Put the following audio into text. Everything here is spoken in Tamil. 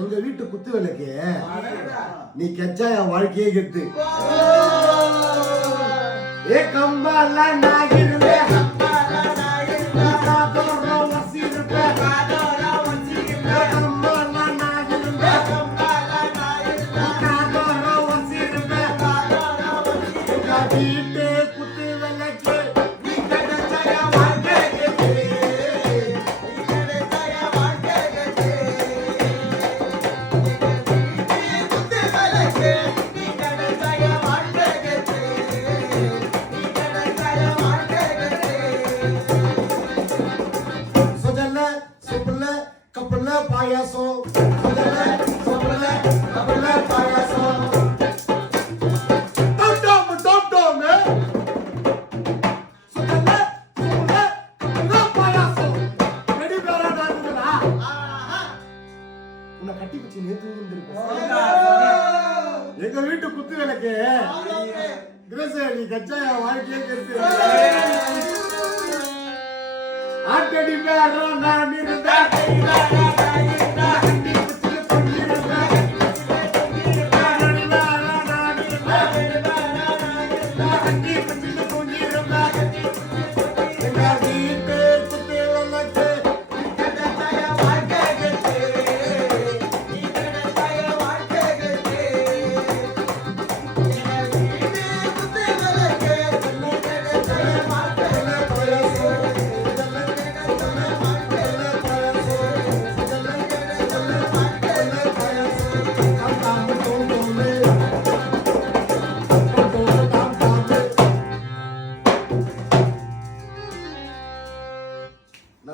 எங்க வீட்டு குத்து விளக்கு நீ கெச்சா என் வாழ்க்கையே கெத்து. ஏ கம்பால நான் இருந்தேன் வீட்டு குத்து விளக்கு கப்பல்ல பாயாசம் பாயாசம் உன்னை கட்டி பிடிச்சி நேற்று எங்க வீட்டு குத்து விளக்கு நீ கச்சா வாழ்க்கையே கெடுத்து ஆட்டடி பேரம் நான்